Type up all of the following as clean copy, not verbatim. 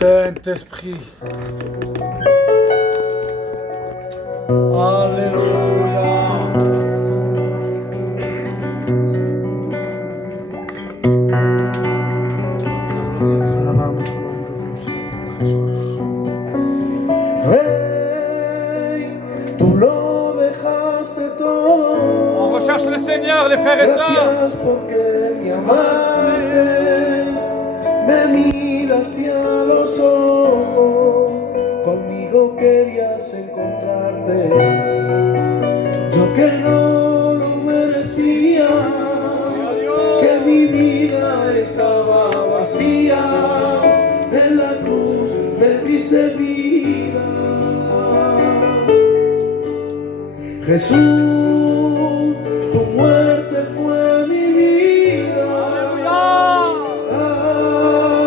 Saint-Esprit. Alléluia. On recherche le Seigneur, les frères et sœurs. Me miraste a los ojos, conmigo querías encontrarte. Yo que no lo merecía, que mi vida estaba vacía, en la cruz me diste vida. Jesús, tu muerte fue mi vida.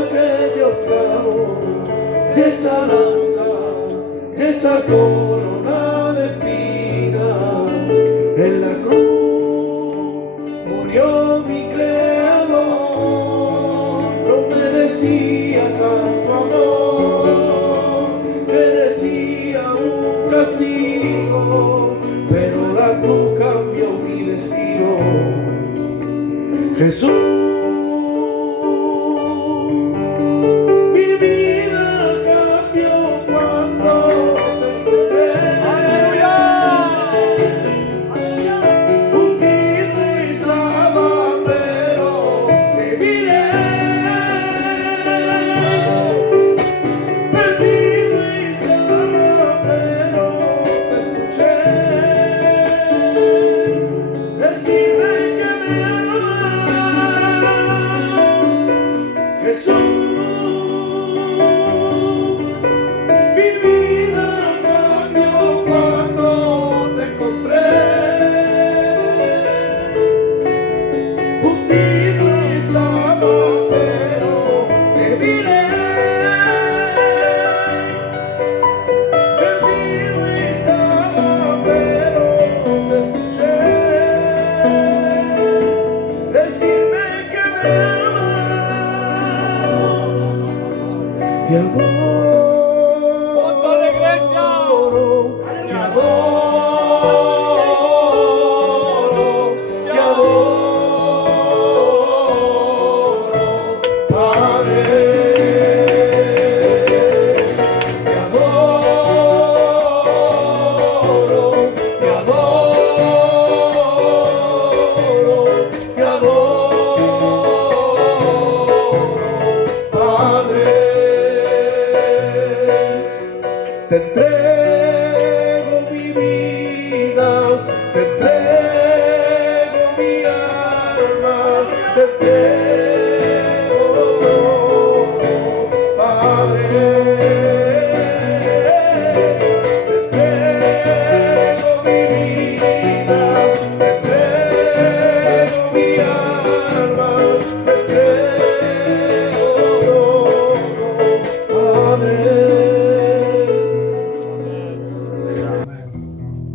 Aquellos clavos de esa lanza, de esa corona de espinas, en la cruz murió mi creador. No merecía tanto amor, merecía un castigo, pero la cruz cambió mi destino. Jesús, mi vida cambió cuando te encontré. Hundido estaba, pero te miré. Perdido estaba, pero te escuché. Decime que me amas, Jesús. Mi vida cambió cuando te encontré. Hundido estaba, pero te miré. Perdido estaba, pero te escuché. Decirme que me amas. Te adoro. Con toda la iglesia. Te adoro. Te adoro. Padre. Te adoro. Te adoro. Te adoro. Padre. Te entrego mi vida, te entrego mi alma, te entrego todo, Padre. Te entrego mi vida, te entrego mi alma, te entrego todo, Padre.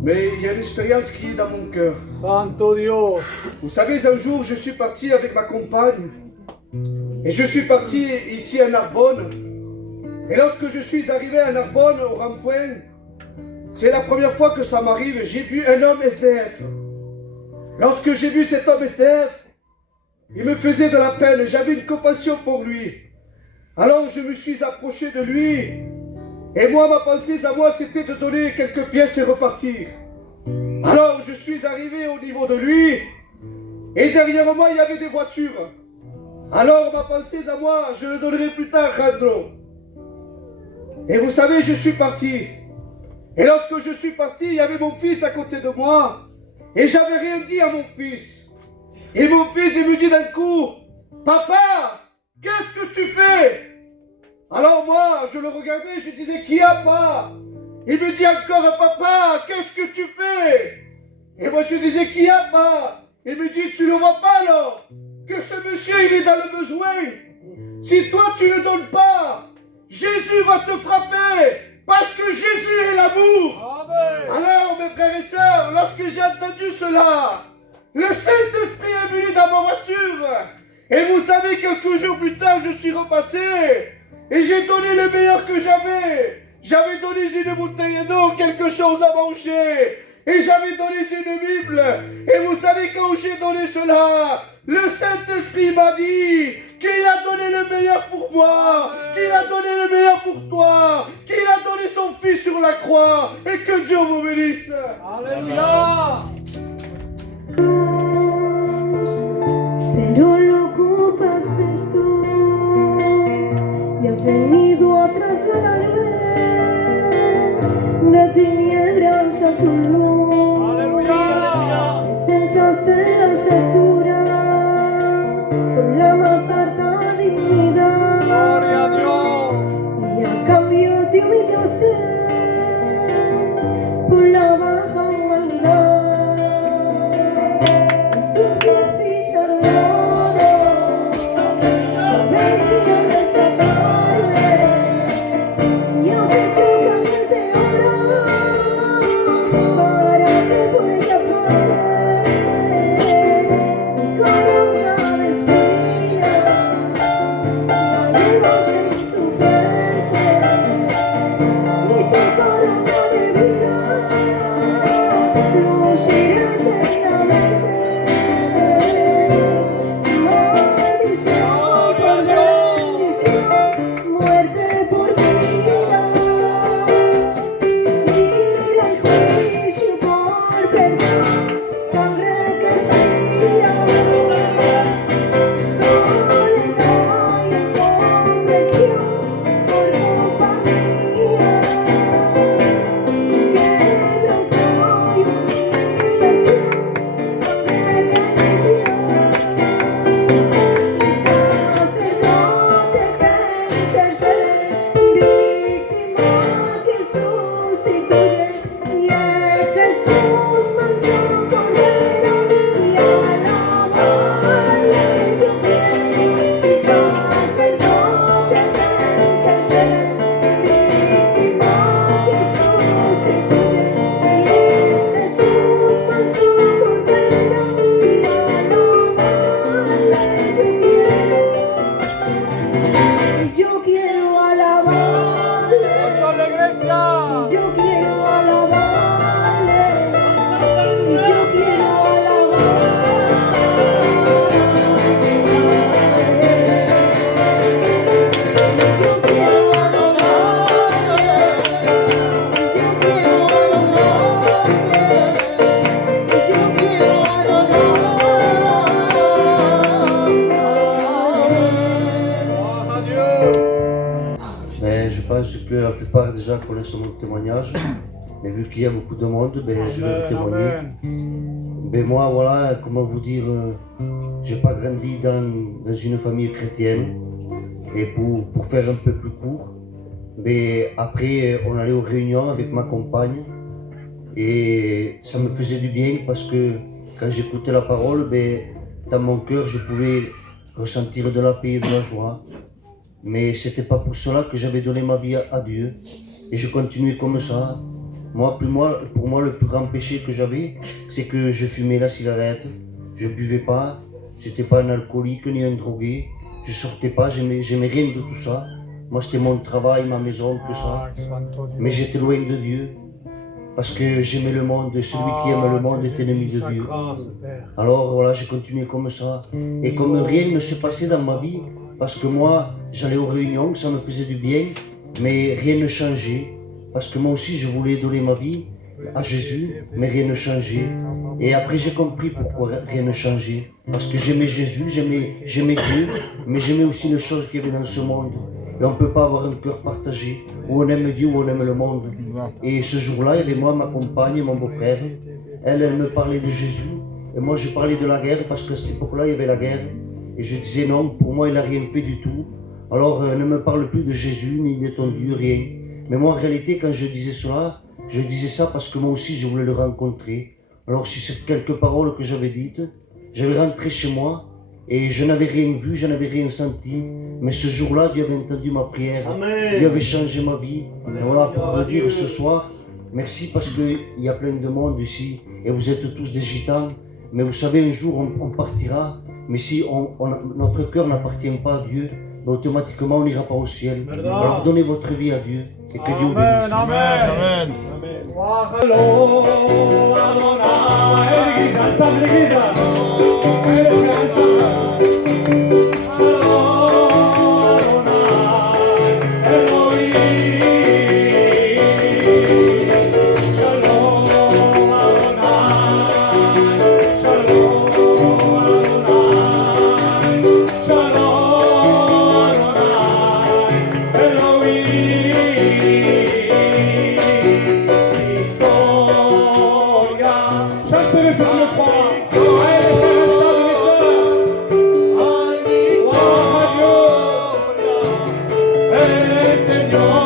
Mais il y a une expérience qui est dans mon cœur. Santo Dios. Vous savez, un jour, je suis parti avec ma compagne. Et je suis parti ici à Narbonne. Et lorsque je suis arrivé à Narbonne, au rond-point, c'est la première fois que ça m'arrive, j'ai vu un homme SDF. Lorsque j'ai vu cet homme SDF, il me faisait de la peine, j'avais une compassion pour lui. Alors je me suis approché de lui. Et moi, ma pensée à moi, c'était de donner quelques pièces et repartir. Alors, je suis arrivé au niveau de lui, et derrière moi, il y avait des voitures. Alors, ma pensée à moi, je le donnerai plus tard, Randro. Et vous savez, je suis parti. Et lorsque je suis parti, il y avait mon fils à côté de moi, et j'avais rien dit à mon fils. Et mon fils, il me dit d'un coup, « Papa, qu'est-ce que tu fais ?» Alors moi, je le regardais, je disais, qui a pas? Il me dit encore, papa, qu'est-ce que tu fais? Et moi je disais, qui a pas? Il me dit, tu ne vois pas alors que ce monsieur, il est dans le besoin. Si toi, tu ne donnes pas, Jésus va te frapper, parce que Jésus est l'amour. Amen. Alors, mes frères et sœurs, lorsque j'ai entendu cela, le Saint-Esprit est venu dans ma voiture. Et vous savez, quelques jours plus tard, je suis repassé. Et j'ai donné le meilleur que j'avais. J'avais donné une bouteille d'eau, quelque chose à manger. Et j'avais donné une Bible. Et vous savez, quand j'ai donné cela, le Saint-Esprit m'a dit qu'il a donné le meilleur pour moi, qu'il a donné le meilleur pour toi, qu'il a donné son Fils sur la croix. Et que Dieu vous bénisse. Alléluia. Pero lo ocupaste tú y has venido a trasladarme de tinieblas a tu luz. Alléluia. Me sentaste en las alturas con la más alta dignidad Gloria a Dios. y a cambio te humillaste por la baja humanidad. Tus pies pisaron lodo, venir a rescatarme y has hecho calles de oro para que por ella pase mi corona de espinas. La llevaste en tu frente y tu corona de vida lucirá eternamente. Maldición por bendición, muerte por vida, ira y juicio por perdón, sangre que espía, soledad y incomprensión por culpa mía, quebranto y humillación, sangre que limpia. Sacerdote que intercede, víctima que sustituye, y es Jesús manso cordero, y alabarle yo quiero. Sacerdote que intercede, víctima que sustituye, y es Jesús manso cordero, y alabarle yo quiero alabarle, Toda la iglesia. yo quiero alabarle, y yo quiero alabarle, yo quiero alabarle, yo quiero alabarle, yo quiero alabarle. Gloire à Dieu. Ben, je pense que la plupart déjà connaissent mon témoignage, mais vu qu'il y a beaucoup de monde, ben, je vais vous témoigner. Amen. Ben, moi, voilà, comment vous dire, j'ai pas grandi dans une famille chrétienne, et pour faire un peu plus court, ben, après, on allait aux réunions avec ma compagne, et ça me faisait du bien parce que quand j'écoutais la parole, ben, dans mon cœur, je pouvais ressentir de la paix et de la joie. Mais c'était pas pour cela que j'avais donné ma vie à Dieu. Et je continuais comme ça. Pour moi, le plus grand péché que j'avais, c'est que je fumais la cigarette, je buvais pas, j'étais pas un alcoolique ni un drogué, je sortais pas, j'aimais rien de tout ça. Moi, c'était mon travail, ma maison, que ça. Ah, santo Dieu. Mais j'étais loin de Dieu, parce que j'aimais le monde, et celui qui aime le monde est ennemi de Ta Dieu. grâce, Père. Alors voilà, j'ai continué comme ça. Et comme rien ne se passait dans ma vie, parce que moi, j'allais aux réunions, ça me faisait du bien, mais rien ne changeait. Parce que moi aussi, je voulais donner ma vie à Jésus, mais rien ne changeait. Et après, j'ai compris pourquoi rien ne changeait. Parce que j'aimais Jésus, j'aimais Dieu, mais j'aimais aussi les choses qu'il y avait dans ce monde. Et on ne peut pas avoir un cœur partagé, où on aime Dieu, où on aime le monde. Et ce jour-là, il y avait moi, ma compagne, mon beau-frère. Elle me parlait de Jésus, et moi je parlais de la guerre, parce qu'à cette époque-là, il y avait la guerre. Et je disais non, pour moi, il n'a rien fait du tout. Alors ne me parle plus de Jésus, ni de ton Dieu, rien. Mais moi, en réalité, quand je disais cela, je disais ça parce que moi aussi, je voulais le rencontrer. Alors sur ces quelques paroles que j'avais dites, j'avais rentré chez moi, et je n'avais rien vu, je n'avais rien senti. Mais ce jour-là, Dieu avait entendu ma prière. Amen. Dieu avait changé ma vie. Et voilà, pour vous dire ce soir, merci parce qu'il y a plein de monde ici, et vous êtes tous des gitans. Mais vous savez, un jour, on partira. Mais si notre cœur n'appartient pas à Dieu, mais automatiquement on n'ira pas au ciel. Alors donnez votre vie à Dieu et que Dieu vous Amen, bénisse. amen. Chantez-le si tu le crois. Allez, gloire à Dieu. Et Seigneur.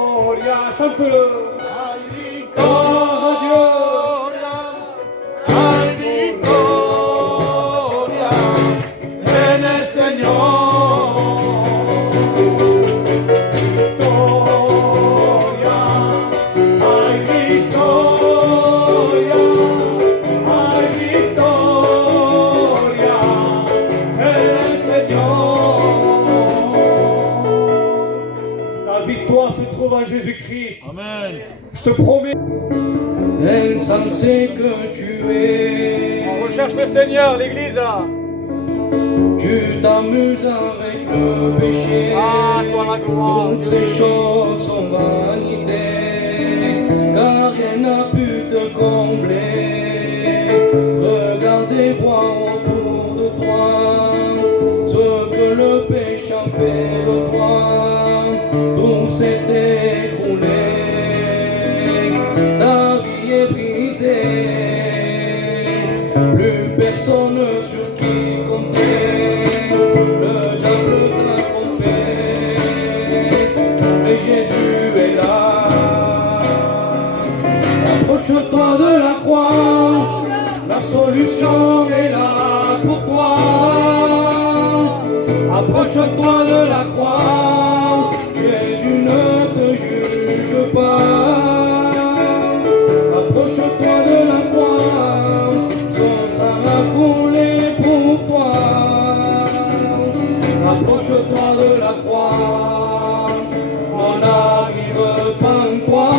Victoria, ay victoria, ay victoria. El Señor. Victoria, chante-le. La victoire se trouve en Jésus-Christ. Amen. Je te promets. Insensé que tu es, On recherche le Seigneur, l'église là. tu t'amuses avec le péché. Ah, toi la gloire. Toutes ces choses sont vanité, car rien n'a pu te combler. Regarde et vois autour de toi ce que le péché a fait de toi. Tout s'est écroulé, ta vie est brisée. Plus personne sur qui compter, le diable t'a trompé, mais Jésus est là. Approche-toi de la croix, la solution est là pour toi. Approche-toi de la croix, Jésus ne te juge pas. Approche-toi de la croix, son sang a coulé pour toi. Approche-toi de la croix, mon ami, repens-toi.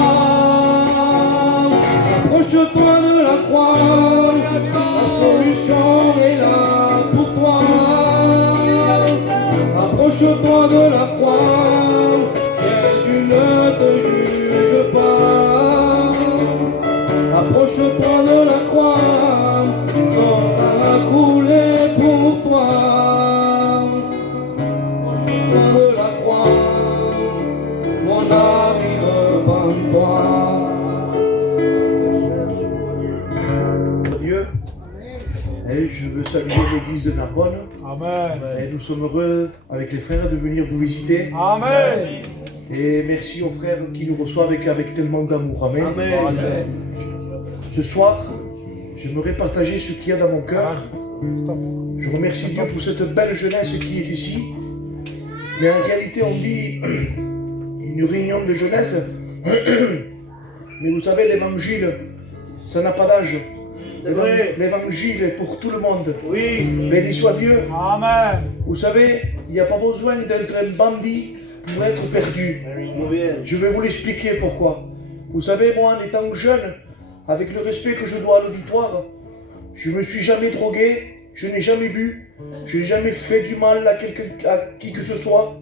Approche-toi de la croix, la solution est là pour toi. Approche-toi de la croix, Jésus ne te juge pas. Approche-toi de la croix, son sang a coulé pour toi. Approche-toi de la croix, mon ami, repens-toi. Dieu. Et je veux saluer l'église de Narbonne. Amen. Et nous sommes heureux avec les frères de venir vous visiter. Amen. Et merci aux frères qui nous reçoivent avec tellement d'amour. Amen. Amen. Ce soir, j'aimerais partager ce qu'il y a dans mon cœur. Je remercie Dieu pour cette belle jeunesse qui est ici. Mais en réalité, on dit une réunion de jeunesse. Mais vous savez, l'évangile, ça n'a pas d'âge. L'évangile est pour tout le monde. Oui. Béni soit Dieu. Amen. Vous savez, il n'y a pas besoin d'être un bandit pour être perdu. Je vais vous l'expliquer pourquoi. Vous savez, moi, en étant jeune, avec le respect que je dois à l'auditoire, je ne me suis jamais drogué, je n'ai jamais bu, je n'ai jamais fait du mal à qui que ce soit.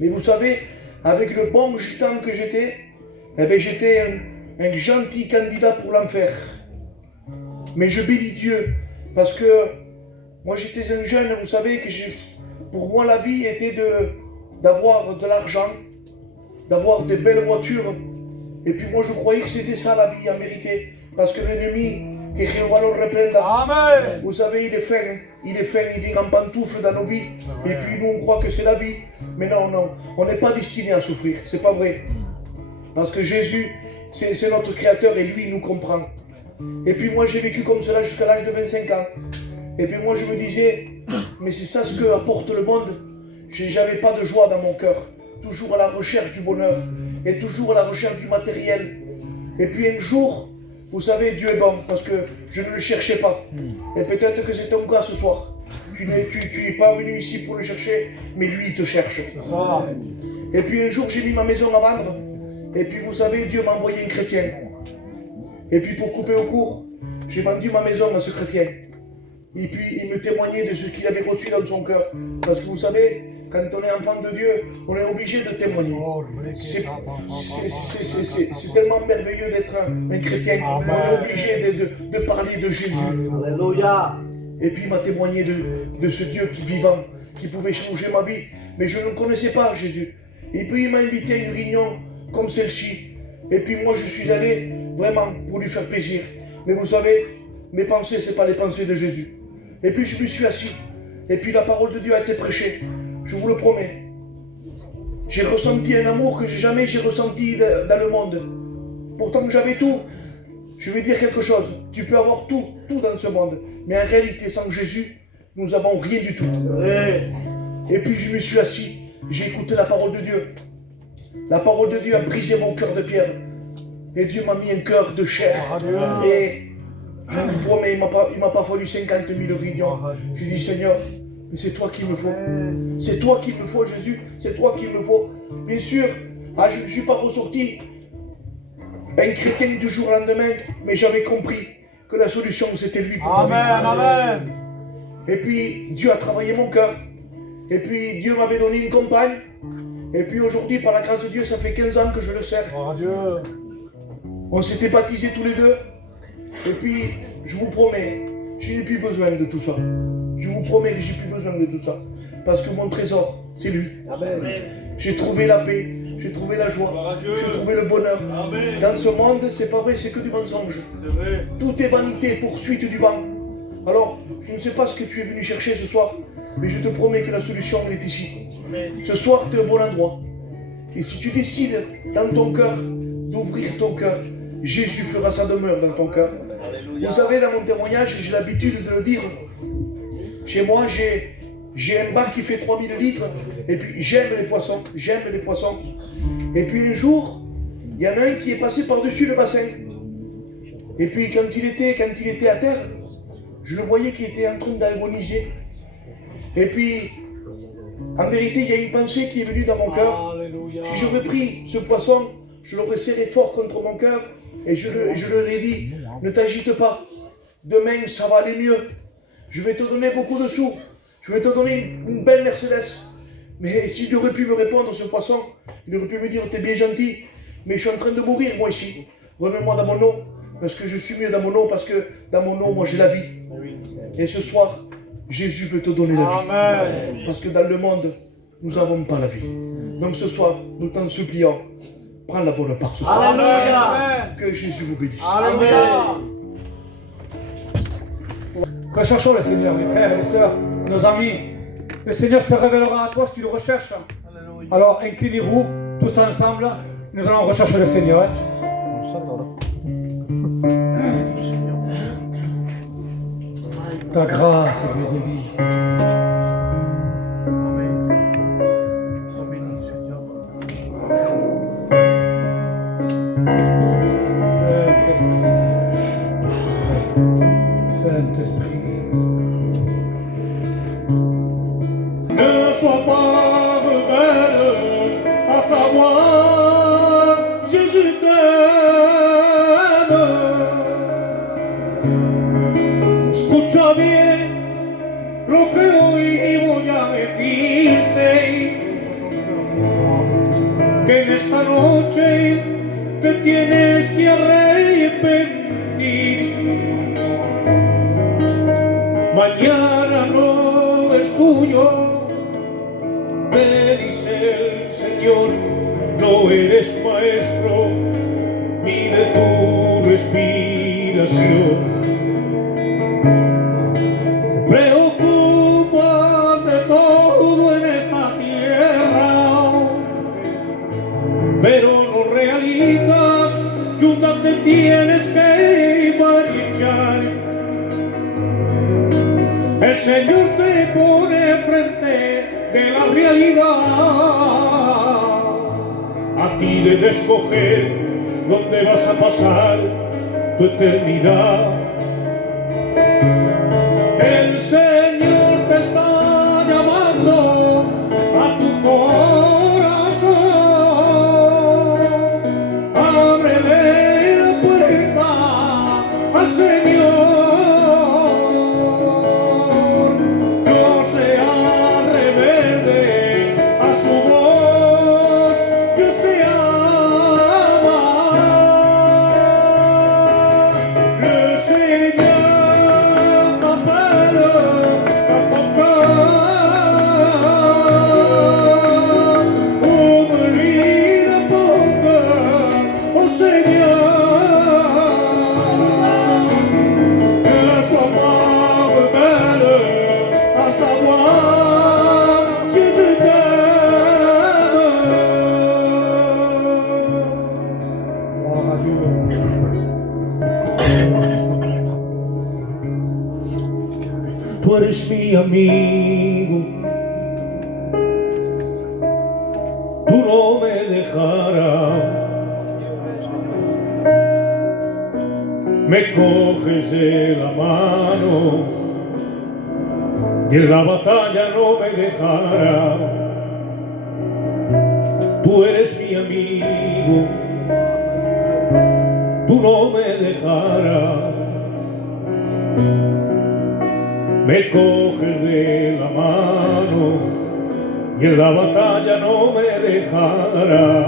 Mais vous savez, avec le bon gitan que j'étais, eh bien, j'étais un gentil candidat pour l'enfer. Mais je bénis Dieu, parce que moi j'étais un jeune, vous savez, pour moi la vie était d'avoir de l'argent, d'avoir des belles voitures. Et puis moi je croyais que c'était ça la vie en vérité, parce que l'ennemi, que Jéhovah le reprenne, Amen. vous savez, il est fin, il vient en pantoufle dans nos vies. Et puis nous on croit que c'est la vie. Mais non, non, on n'est pas destiné à souffrir, c'est pas vrai. Parce que Jésus, c'est notre créateur et lui il nous comprend. Et puis moi j'ai vécu comme cela jusqu'à l'âge de 25 ans. Et puis moi je me disais, mais c'est ça ce que apporte le monde. J'avais pas de joie dans mon cœur, toujours à la recherche du bonheur et toujours à la recherche du matériel. Et puis un jour, vous savez, Dieu est bon parce que je ne le cherchais pas. Et peut-être que c'est ton cas ce soir. Tu n'es pas venu ici pour le chercher, mais lui il te cherche. Et puis un jour j'ai mis ma maison à vendre. Et puis vous savez, Dieu m'a envoyé un chrétien. Et puis pour couper au court, j'ai vendu ma maison à ce chrétien. Et puis il me témoignait de ce qu'il avait reçu dans son cœur. Parce que vous savez, quand on est enfant de Dieu, on est obligé de témoigner. C'est tellement merveilleux d'être un chrétien. On est obligé de parler de Jésus. Alléluia. Et puis il m'a témoigné de ce Dieu qui est vivant, qui pouvait changer ma vie. Mais je ne connaissais pas Jésus. Et puis il m'a invité à une réunion comme celle-ci. Et puis moi je suis allé vraiment pour lui faire plaisir. Mais vous savez, mes pensées, ce n'est pas les pensées de Jésus. Et puis je me suis assis. Et puis la parole de Dieu a été prêchée. Je vous le promets. J'ai ressenti un amour que jamais j'ai ressenti dans le monde. Pourtant j'avais tout. Je vais dire quelque chose. Tu peux avoir tout dans ce monde. Mais en réalité, sans Jésus, nous n'avons rien du tout. Et puis je me suis assis. J'ai écouté la parole de Dieu. La parole de Dieu a brisé mon cœur de pierre. Et Dieu m'a mis un cœur de chair. Et je vous promets, il ne m'a pas fallu 50 000 réunions. Je dis, Seigneur, mais c'est toi qu'il me faut. C'est toi qu'il me faut, Jésus. C'est toi qu'il me faut. Bien sûr, je ne suis pas ressorti un chrétien du jour au lendemain, mais j'avais compris que la solution, c'était lui pour ma vie. Amen. Et puis, Dieu a travaillé mon cœur. Et puis, Dieu m'avait donné une compagne. Et puis aujourd'hui, par la grâce de Dieu, ça fait 15 ans que je le sers. On s'était baptisés tous les deux. Et puis, je vous promets, je n'ai plus besoin de tout ça. Je vous promets que j'ai plus besoin de tout ça. Parce que mon trésor, c'est lui. J'ai trouvé la paix, j'ai trouvé la joie, j'ai trouvé le bonheur. Dans ce monde, c'est pas vrai, c'est que du mensonge. Tout est vanité, poursuite du vent. Alors, je ne sais pas ce que tu es venu chercher ce soir, mais je te promets que la solution, elle est ici. Ce soir, tu es au bon endroit. Et si tu décides dans ton cœur d'ouvrir ton cœur, Jésus fera sa demeure dans ton cœur. Vous savez, dans mon témoignage, j'ai l'habitude de le dire. Chez moi, j'ai un bac qui fait 3000 litres. Et puis, j'aime les poissons. Et puis, un jour, il y en a un qui est passé par-dessus le bassin. Et puis, quand il était à terre, je le voyais qu'il était en train d'agoniser. Et puis, en vérité, il y a une pensée qui est venue dans mon cœur. Si j'aurais pris ce poisson, je l'aurais serré fort contre mon cœur et je leur ai dit, ne t'agite pas, demain ça va aller mieux. Je vais te donner beaucoup de sous, je vais te donner une belle Mercedes. Mais s'il aurait pu me répondre, ce poisson, il aurait pu me dire, t'es bien gentil, mais je suis en train de mourir moi ici. Remets-moi dans mon eau, parce que je suis mieux dans mon eau, parce que dans mon eau, moi j'ai la vie. Et ce soir, Jésus veut te donner la vie. Parce que dans le monde, nous n'avons pas la vie. Donc ce soir, nous t'en supplions, prends la bonne part ce soir. Alléluia. Que Jésus vous bénisse. Alléluia. Recherchons le Seigneur, mes frères et mes sœurs, nos amis. Le Seigneur se révélera à toi si tu le recherches. Alors inclinez-vous tous ensemble. Nous allons rechercher le Seigneur. Ta grâce, Dieu de vie. Saint-Esprit. Ne sois pas rebelle, à savoir Jésus t'aime. Escucha bien lo que hoy voy a decirte, que en esta noche te tienes que arrepentir. Mañana no es tuyo, me dice el Señor, no eres maestro ni de tu respiración. Te preocupas de todo en esta tierra, pero no realizas que un día te tienes que marchar. de la realidad. A ti debe escoger dónde vas a pasar tu eternidad. El Señor te está llamando a tu corazón. Ábrele la puerta al Señor. No seas rebelde a su voz. Dios te ama. Le Seigneur t'appelle à ton cœur. Ouvre-lui la porte au Seigneur. Que sois pas rebelle à savoir Jésus t'aime. Gloire à Dieu. Tú eres mi amigo, tú no me dejarás. Me coges de la mano y en la batalla no me dejarás. Tú eres mi amigo, tú no me dejarás. Me coges de la mano y en la batalla no me dejarás.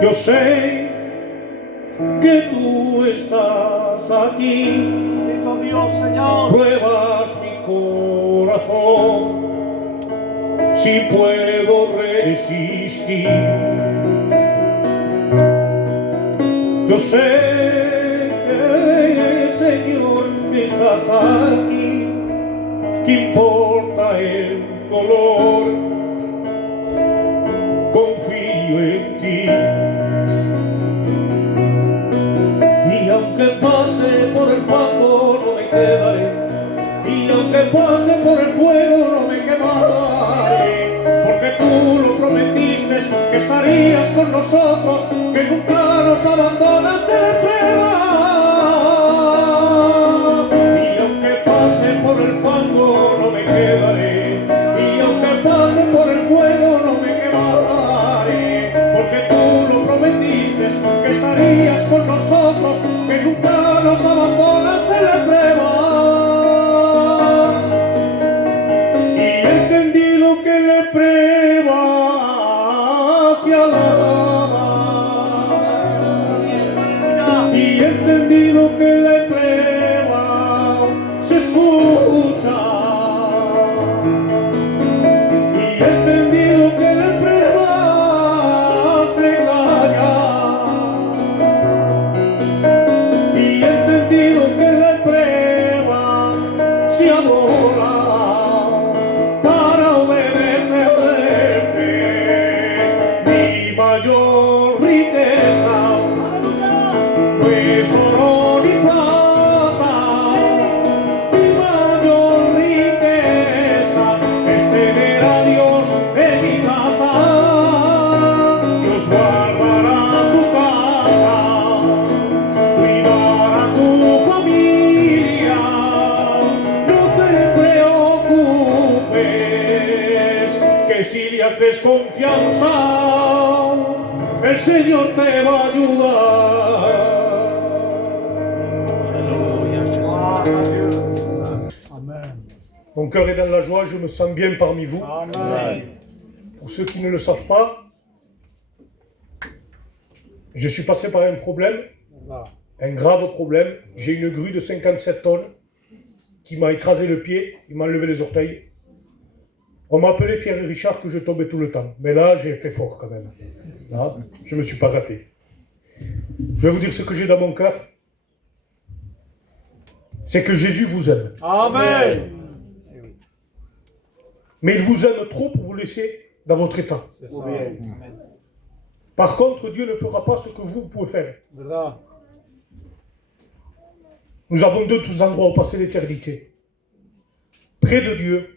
Yo sé que tú estás aquí, Bendito Dios, Señor. pruebas mi corazón, si puedo resistir. Yo sé, Señor, que estás aquí, que importa el dolor, confío en ti. Y aunque pase por el fango no me quedaré, y aunque pase por el fuego no me quemaré, porque tú lo prometiste que estarías con nosotros, que nunca nos abandonas en la prueba. Y aunque pase por el fango no me quedaré, y aunque pase por el fuego no me quemaré, porque tú lo prometiste que estarías con nosotros, que nunca nos abandonas en la prueba. Y he entendido que la prueba se alaba. Y he entendido que la prueba se escucha. Y he entendido que la prueba se calla. Y he entendido que la prueba se adora para obedecerte. Mi mayor riqueza no es oro ni plata. Mi mayor riqueza es tener a Dios en mi casa. Dios guardará tu casa, cuidará tu familia. No te preocupes, que si le haces confianza, el Señor te va a ayudar. Mon cœur est dans la joie, je me sens bien parmi vous. Amen. Pour ceux qui ne le savent pas, je suis passé par un problème, un grave problème. J'ai une grue de 57 tonnes qui m'a écrasé le pied, il m'a enlevé les orteils. On m'appelait Pierre et Richard que je tombais tout le temps. Mais là, j'ai fait fort quand même. Là, je ne me suis pas raté. Je vais vous dire ce que j'ai dans mon cœur. C'est que Jésus vous aime. Amen. Mais il vous aime trop pour vous laisser dans votre état. C'est ça. Par contre, Dieu ne fera pas ce que vous pouvez faire. Voilà. Nous avons deux endroits où passer l'éternité. près de Dieu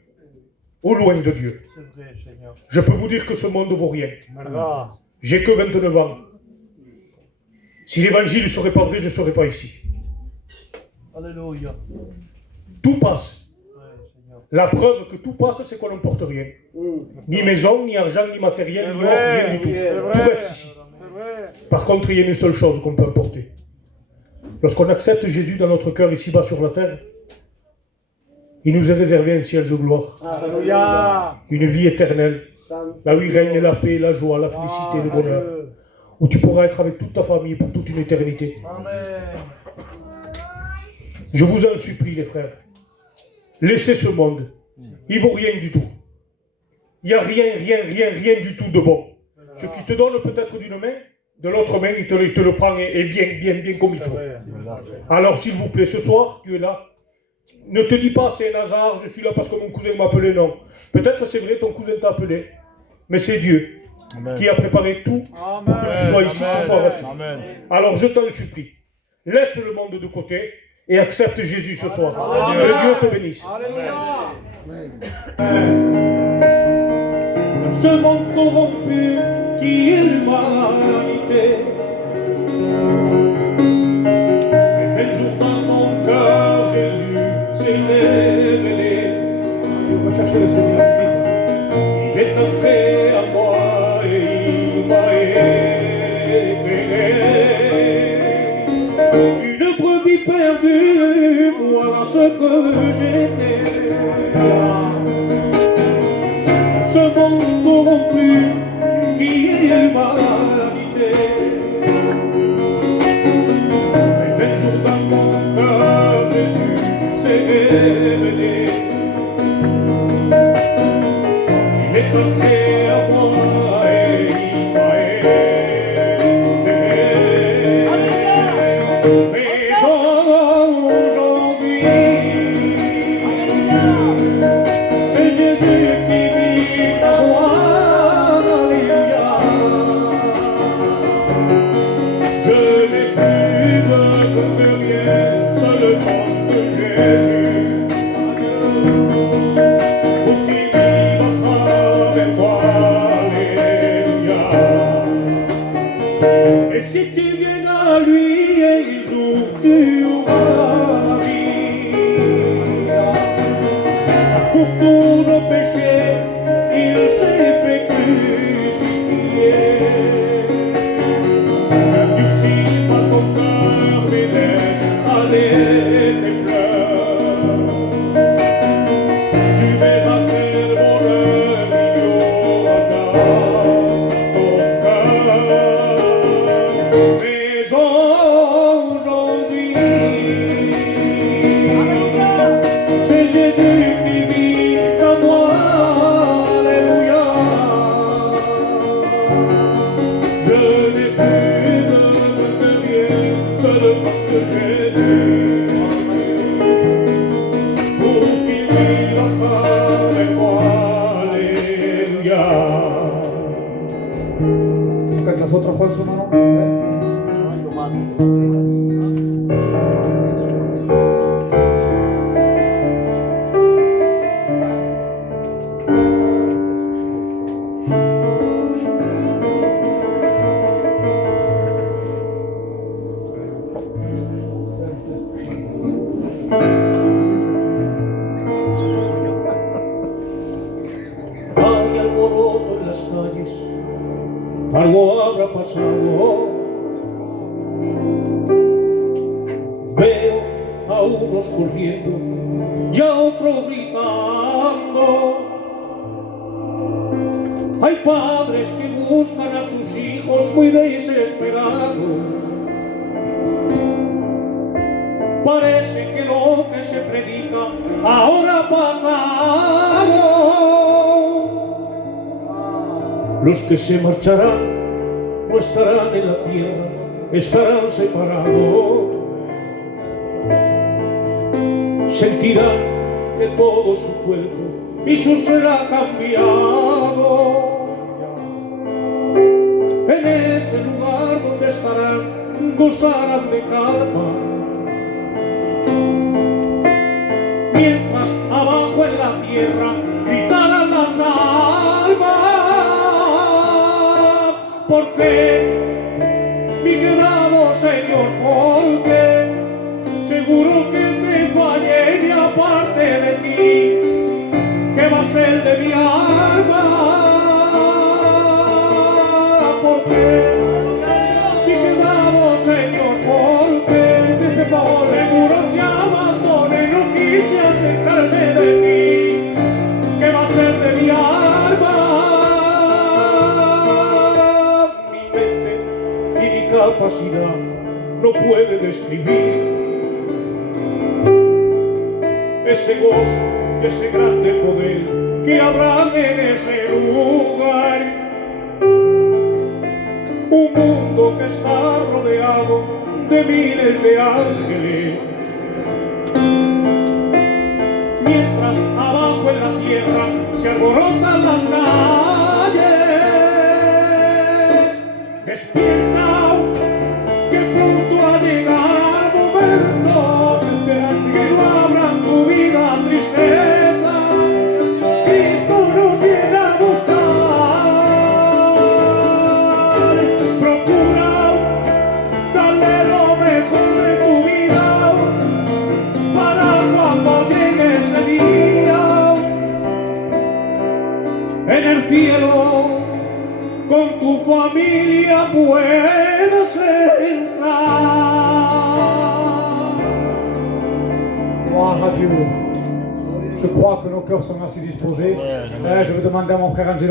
ou loin de Dieu. C'est vrai, Seigneur. Je peux vous dire que ce monde ne vaut rien. Voilà. J'ai que 29 ans. Si l'évangile ne serait pas vrai, je ne serais pas ici. Alléluia. Tout passe. Ouais, Seigneur. La preuve que tout passe, c'est qu'on n'emporte rien. Ni maison, ni argent, ni matériel, ni or, rien du tout. Tout reste ici. Par contre, il y a une seule chose qu'on peut emporter. Lorsqu'on accepte Jésus dans notre cœur ici-bas sur la terre, il nous est réservé un ciel de gloire. Alléluia. Une vie éternelle. Là où il règne la paix, la joie, la félicité, le bonheur. Où tu pourras être avec toute ta famille pour toute une éternité. Amen. Je vous en supplie, les frères. Laissez ce monde. Il ne vaut rien du tout. Il n'y a rien du tout de bon. Ce qui te donne peut-être d'une main, de l'autre main, il te le prend et bien comme il faut. Alors, s'il vous plaît, ce soir, tu es là. Ne te dis pas, c'est un hasard, je suis là parce que mon cousin m'a appelé, non. Peut-être c'est vrai, ton cousin t'a appelé. Mais c'est Dieu qui a préparé tout pour que tu sois ici ce soir. Alors, je t'en supplie, laisse le monde de côté et accepte Jésus ce soir. Que Dieu te bénisse. Dans ce monde corrompu qui est l'humanité, mais un jour dans mon cœur, Jésus s'est révélé. On va chercher le Seigneur. Il est entré à moi et il m'a éclairé. Une brebis perdue, voilà ce que j'étais. Ce monde corrompu qui est l'humanité. Mais un jour dans mon cœur, Jésus s'est révélé. Il est entré à moi et il m'a éclairé. Mais aujourd'hui, c'est Jésus qui vit en moi. Alléluia. Je n'ai plus besoin de rien, seulement de Jésus. Pour qu'il vive à travers moi. Alléluia. Et si tu viens à lui un jour, tu auras la vie. Pour tous nos péchés, il s'est fait crucifier. N'endurcis pas ton cœur, mais laisse aller tes pleurs. Tu verras quel bonheur il y aura dans ton cœur. Mais aujourd'hui, c'est Jésus qui vit en moi. Alléluia. Je n'ai plus besoin de rien, seulement de Jésus. Pour qu'il vive à travers moi. Alléluia. ¿Cantas otra, Juan, su mano? Hay alboroto en las calles, algo habrá pasado. Veo a unos corriendo y a otros gritando. Hay padres que buscan a sus hijos muy desesperados. Parece que lo que se predica ahora ha pasado. Los que se marcharán no estarán en la tierra, estarán separados. Sentirán que todo su cuerpo y su ser ha cambiado. En ese lugar donde estarán, gozarán de calma. Mientras abajo en la tierra gritaran las almas. ¿Por qué, mi quedado Señor? ¿Por qué? Seguro que te fallé y aparte de ti, ¿qué va a ser de mi alma? ¿Por qué, mi quedado Señor? ¿Por qué? Seguro te abandoné, no quise acercarme de ti, ¿qué va a ser de mi alma? Mi mente y mi capacidad no puede describir ese gozo, ese grande poder que habrá en ese lugar. Un mundo que está rodeado de miles de ángeles, mientras abajo en la tierra se alborotan las calles. Despierta, que pronto ha llegado el momento, que no habrá en tu vida tristeza. Cristo nos viene a buscar. Procura darle lo mejor de tu vida para cuando llegue ese día en el cielo con tu familia puedas entrar. Gloire à Dieu. Je crois que nos cœurs sont assez disposés. Je vais demander à mon frère Angelo.